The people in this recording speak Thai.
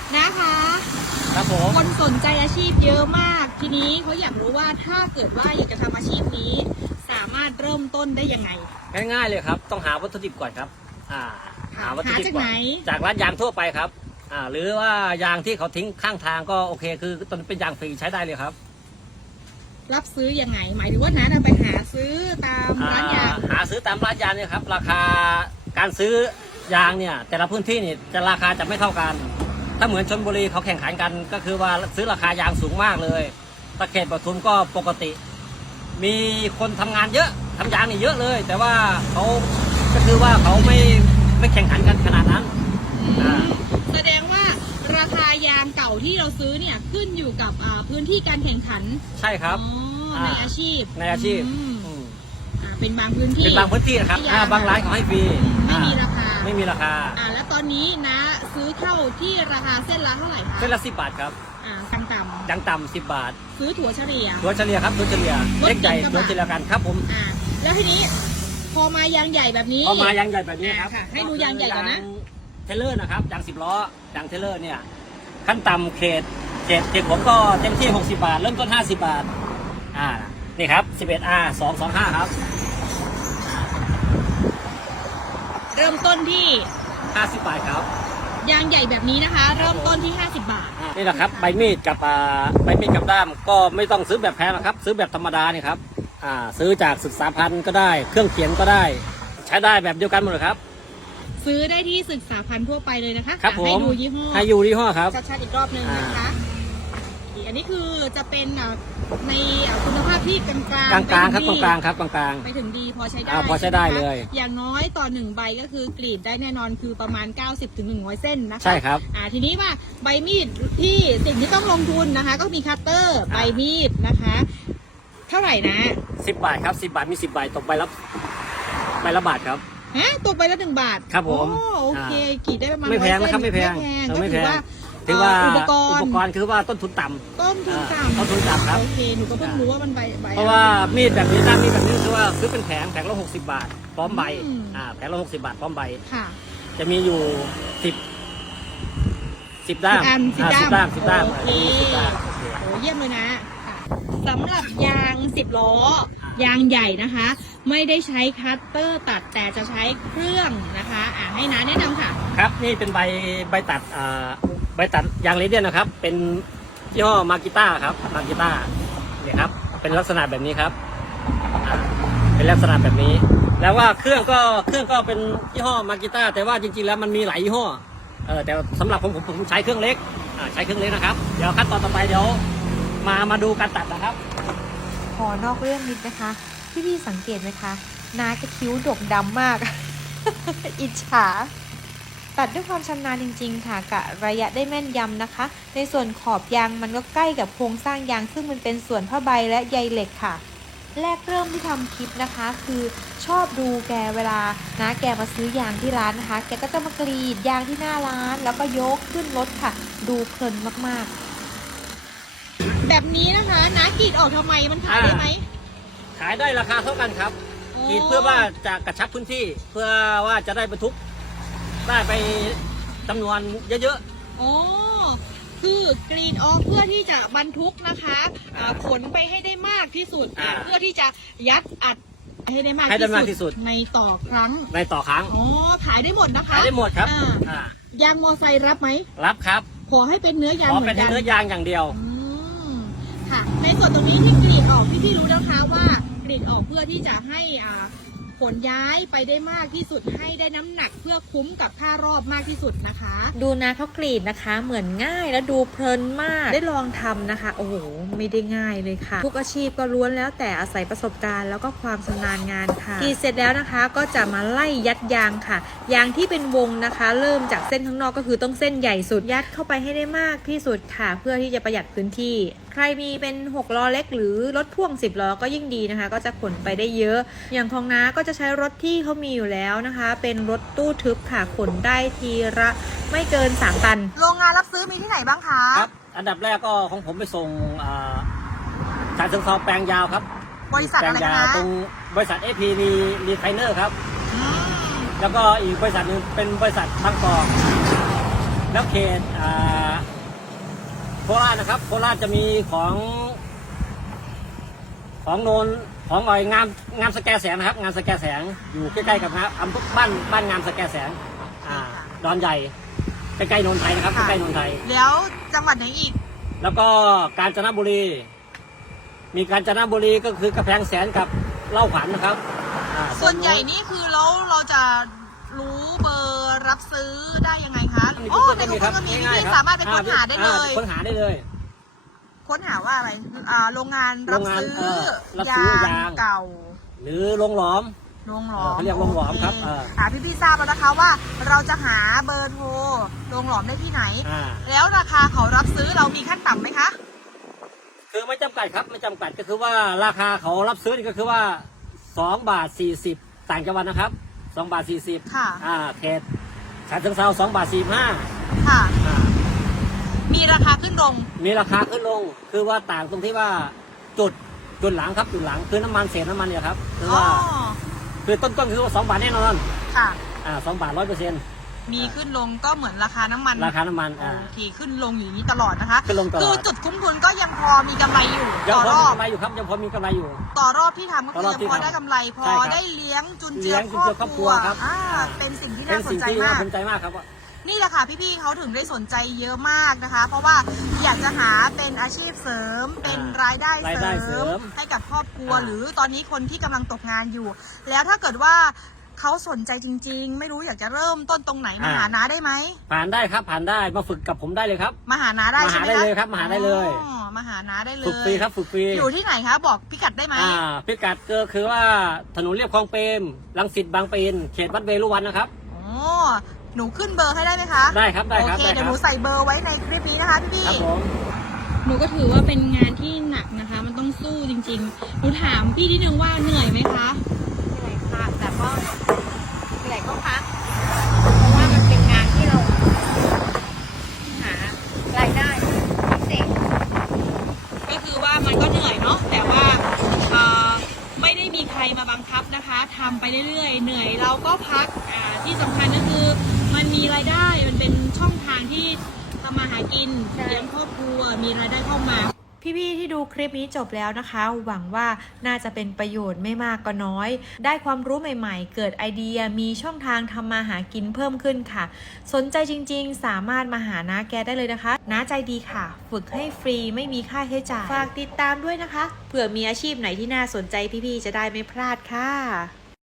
นะคะครับผมคนสนใจอาชีพเยอะมากทีนี้เขาอยากรู้ว่าถ้าเกิดว่าอยากจะทำอาชีพนี้สามารถเริ่มต้นได้ยังไงง่ายๆเลยครับต้องหาวัตถุดิบก่อนครับหาวัตถุดิบก่อนจากร้านยางทั่วไปครับหรือว่ายางที่เขาทิ้งข้างทางก็โอเคคือตอนนี้เป็นยางฟรีใช้ได้เลยครับรับซื้อยังไงหมายถึงว่าน้าไปหาซื้อตามร้านยางหาซื้อตามร้านยางเนี่ยครับราคาการซื้อยางเนี่ยแต่ละพื้นที่นี่จะราคาจะไม่เท่ากันถ้าเหมือนชลบุรีเขาแข่งขันกันก็คือว่าซื้อราคายางสูงมากเลยตะเข็บปทุมก็ปกติ มีคนทำงานเยอะทำยางนี่เยอะเลยแต่ว่าเขาก็คือว่าเขาไม่แข่งขันกันขนาดนั้นแสดงว่าราคายางเก่าที่เราซื้อเนี่ยขึ้นอยู่กับพื้นที่การแข่งขันใช่ครับในอาชีพเป็นบางพื้นที่นะครับบางร้านเขาให้ฟรีไม่มีราคาแล้วตอนนี้นะซื้อเข้าที่ราคาเส้นละเท่าไหร่คะเส้นละ10 บาทครับดังต่ำ10 บาทซื้อถั่วเฉลี่ยครับถั่วเฉลี่ยเล็กใหญ่ถั่วเฉลี่ยกันครับผมแล้วทีนี้พอมายางใหญ่แบบนี้ครับให้ดูยางใหญ่ก่อนนะเทเลอร์นะครับยาง10 ล้อยางเทเลอร์เนี่ยขั้นต่ำเขตผมก็เต็มที่60 บาทเริ่มต้น50 บาทนี่ครับ 11R 225ครับเริ่มต้นที่ 50 บาทครับยางใหญ่แบบนี้นะคะเริ่มต้นที่50 บาทนี่แหละครับใบมีดกับด้ามก็ไม่ต้องซื้อแบบแพงหรอกครับซื้อแบบธรรมดานี่ครับซื้อจากศึกษาพันธุ์ก็ได้เครื่องเขียนก็ได้ใช้ได้แบบเดียวกันหมดเลยครับซื้อได้ที่ศึกษาพันธุ์ทั่วไปเลยนะคะครับผมให้ดูยี่ห้อครับชัดๆอีกรอบหนึ่งนะคะอันนี้คือจะเป็นในคุณภาพที่กลางครับกลางไปถึงดีพอใช้ได้เลยอย่างน้อยต่อ1ใบก็คือกรีดได้แน่นอนคือประมาณ90 ถึง 100 เส้นนะคะใช่ครับทีนี้ว่าใบมีดที่สิ่งที่ต้องลงทุนนะคะก็มีคัตเตอร์ใบมีดนะคะเท่าไหร่นะ 10 บาทครับ10 บาทมี10 ใบตกใบละบาทครับตกใบละ1 บาทครับผมโอเคกรีดได้ประมาณไม่แพงนะครับไม่แพงถือว่าอุปกรณ์คือว่าต้นทุนต่ำครับโอเคหนูก็เพิ่งรู้ว่ามันใบเพราะว่ามีดแบบนี้ด้ามมีดแบบนี้คือว่าซื้อเป็นแผงละ60 บาทพร้อมใบแผงละ60 บาทพร้อมใบจะมีอยู่10 ด้าม10 ด้ามโอเคโอ้เยี่ยมเลยนะสำหรับยาง10 ล้อยางใหญ่นะคะไม่ได้ใช้คัตเตอร์ตัดแต่จะใช้เครื่องนะคะให้น้าแนะนำค่ะครับนี่เป็นใบตัดยางเรเดียนนะครับเป็นยี่ห้อมากิต้าครับมากิต้าเนี่ยครับเป็นลักษณะแบบนี้ครับเป็นลักษณะแบบนี้แล้วว่าเครื่องก็เป็นยี่ห้อมากิต้าแต่ว่าจริงๆแล้วมันมีหลายยี่ห้อแต่สำหรับผมใช้เครื่องเล็กใช้เครื่องเล็กนะครับเดี๋ยวขั้นตอนต่อไปเดี๋ยวมาดูการตัดนะครับขอนอกเรื่องนิดนะคะพี่สังเกตไหมคะน้าจะคิ้วดกดำมาก อิจฉาตัดด้วยความชำนาญจริงๆค่ะกะระยะได้แม่นยำนะคะในส่วนขอบยางมันก็ใกล้กับโครงสร้างยางซึ่งมันเป็นส่วนผ้าใบและใยเหล็กค่ะแรกเริ่มที่ทำคลิปนะคะคือชอบดูแกเวลานะแกมาซื้อยางที่ร้านนะคะแกก็จะมากรีดยางที่หน้าร้านแล้วก็ยกขึ้นรถค่ะดูเพลินมากๆแบบนี้นะคะน้ากรีดออกทำไมมันขายได้ไหมขายได้ราคาเท่ากันครับกรีดเพื่อว่าจะกระชับพื้นที่เพื่อว่าจะได้บรรทุกได้ไปจำนวนเยอะๆคือกรีดออกเพื่อที่จะบรรทุกนะคะขนไปให้ได้มากที่สุดเพื่อที่จะยัดอัดให้ได้มากที่สุดในต่อครั้งขายได้หมดนะคะขายได้หมดครับยางมอไซค์รับไหมรับครับขอให้เป็นเนื้อยางเหมือนกันเป็นเนื้อยางอย่างเดียวค่ะในส่วนตรงนี้ที่กรีดออกพี่รู้นะคะว่ากรีดออกเพื่อที่จะให้ขนย้ายไปได้มากที่สุดให้ได้น้ำหนักเพื่อคุ้มกับค่ารอบมากที่สุดนะคะดูนะเขากรีดนะคะเหมือนง่ายแล้วดูเพลินมากได้ลองทำนะคะโอ้โหไม่ได้ง่ายเลยค่ะทุกอาชีพก็ล้วนแล้วแต่อาศัยประสบการณ์แล้วก็ความชำนาญงานค่ะกรีดเสร็จแล้วนะคะก็จะมาไล่ยัดยางค่ะยางที่เป็นวงนะคะเริ่มจากเส้นข้างนอกก็คือต้องเส้นใหญ่สุดยัดเข้าไปให้ได้มากที่สุดค่ะเพื่อที่จะประหยัดพื้นที่ใครมีเป็น6 ล้อเล็กหรือรถพ่วง10 ล้อก็ยิ่งดีนะคะก็จะขนไปได้เยอะอย่างของน้าก็จะใช้รถที่เขามีอยู่แล้วนะคะเป็นรถตู้ทึบค่ะขนได้ทีละไม่เกิน3 ตันโรงงานรับซื้อมีที่ไหนบ้างคะครับอันดับแรกก็ของผมไปส่งฉะเชิงเทราแปลงยาวครับบริษัทอะไรคะตรงบริษัท AP รีไฟเนอร์ครับแล้วก็อีกบริษัทนึงเป็นบริษัทบางกอกแล้วเขตโคราชนะครับโคราชจะมีของโนนของหน่อยงามสแกแสงนะครับงามสแกแสงอยู่ใกล้ๆกับอำเภอบ้านงามสแกแสงดอนใหญ่ใกล้ๆนนทไทยนะครับใกล้ๆนนทไทยแล้วจังหวัดไหนอีกแล้วก็กาญจนบุรีมีกาญจนบุรีก็คือกระแพงแสนกับเล่าขวัญนะครับส่วนใหญ่นี่คือเราจะรู้เบอร์รับซื้อได้ยังไงคะโอ้ใน Google ก็มีพี่สามารถไปค้นหาได้เลยค้นหาได้เลยค้นหาว่าอะไรโรงงานรับซื้อยางเก่าหรือโรงหลอมเขาเรียกโรงหลอมครับพี่ทราบแล้วนะคะว่าเราจะหาเบอร์โทรโรงหลอมได้ที่ไหนแล้วราคาเขารับซื้อเรามีขั้นต่ำไหมคะคือไม่จำกัดครับไม่จำกัดก็คือว่าราคาเขารับซื้อนี่ก็คือว่า2 บาท 40ต่างจังหวัดนะครับ2 บาท 40 ค่ะเขตฉะเชิงเทรา2 บาท 45 ค่ะมีราคาขึ้นลงมีราคาขึ้นลงคือว่าต่างตรงที่ว่าจุดหลังครับจุดหลังคือน้ำมันเศษน้ำมันเนี่ยครับคือว่าคือต้นคือว่า2 บาทแน่นอนค่ะ 2 บาท 100% มีขึ้นลงก็เหมือนราคาน้ำมันโอเคขึ้นลงอยู่นี้ตลอดนะคะขึ้นลงตลอดคือจุดคุ้มทุนก็ยังพอมีกำไรอยู่ต่อรอบกำไรอยู่ครับยังพอมีกำไรอยู่ต่อรอบที่ทำก็คือยังพอได้กำไรพอได้เลี้ยงจุนเจือครอบครัวครับเป็นสิ่งที่น่าสนใจมากครับนี่แหละค่ะพี่ๆเขาถึงได้สนใจเยอะมากนะคะเพราะว่าอยากจะหาเป็นอาชีพเสริมเป็นรายได้เสริมให้กับครอบครัวหรือตอนนี้คนที่กำลังตกงานอยู่แล้วถ้าเกิดว่าเขาสนใจจริงๆไม่รู้อยากจะเริ่มต้นตรงไหนมาหาน้าได้ไหมผ่านได้ครับผ่านได้มาฝึกกับผมได้เลยครับมาหาน้าได้ใช่ไหมมาหาได้เลยครับมาหาได้เลยมาหาน้าได้เลยฝึกฟรีครับฝึกฟรีอยู่ที่ไหนคะบอกพิกัดได้ไหมพิกัดก็คือว่าถนนเรียบคลองเปรมรังสิตบางปะอินเขตวัดเวรุวันนะครับหนูขึ้นเบอร์ให้ได้ไหมคะได้ครับได้ครับโอเคเดี๋ยวหนูใส่เบอร์ไว้ในคลิปนี้นะคะพี่ครับผมหนูก็ถือว่าเป็นงานที่หนักนะคะมันต้องสู้จริงๆหนูถามพี่นิดนึงว่าเหนื่อยไหมคะเหนื่อยค่ะแต่ก็เหนื่อยก็พักเพราะว่ามันเป็นงานที่เราหารายได้พิเศษก็คือว่ามันก็เหนื่อยเนาะแต่ว่าไม่ได้มีใครมาบังคับนะคะทำไปเรื่อยๆเหนื่อยเราก็พักที่สำคัญก็คือมันมีรายได้มันเป็นช่องทางที่ทำมาหากินเลี้ยงครอบครัวมีรายได้เข้ามาพี่ๆที่ดูคลิปนี้จบแล้วนะคะหวังว่าน่าจะเป็นประโยชน์ไม่มากก็น้อยได้ความรู้ใหม่ๆเกิดไอเดียมีช่องทางทำมาหากินเพิ่มขึ้นค่ะสนใจจริงๆสามารถมาหาน้าแกได้เลยนะคะน้าใจดีค่ะฝึกให้ฟรีไม่มีค่าใช้จ่ายฝากติดตามด้วยนะคะเผื่อมีอาชีพไหนที่น่าสนใจพี่ๆจะได้ไม่พลาดค่ะ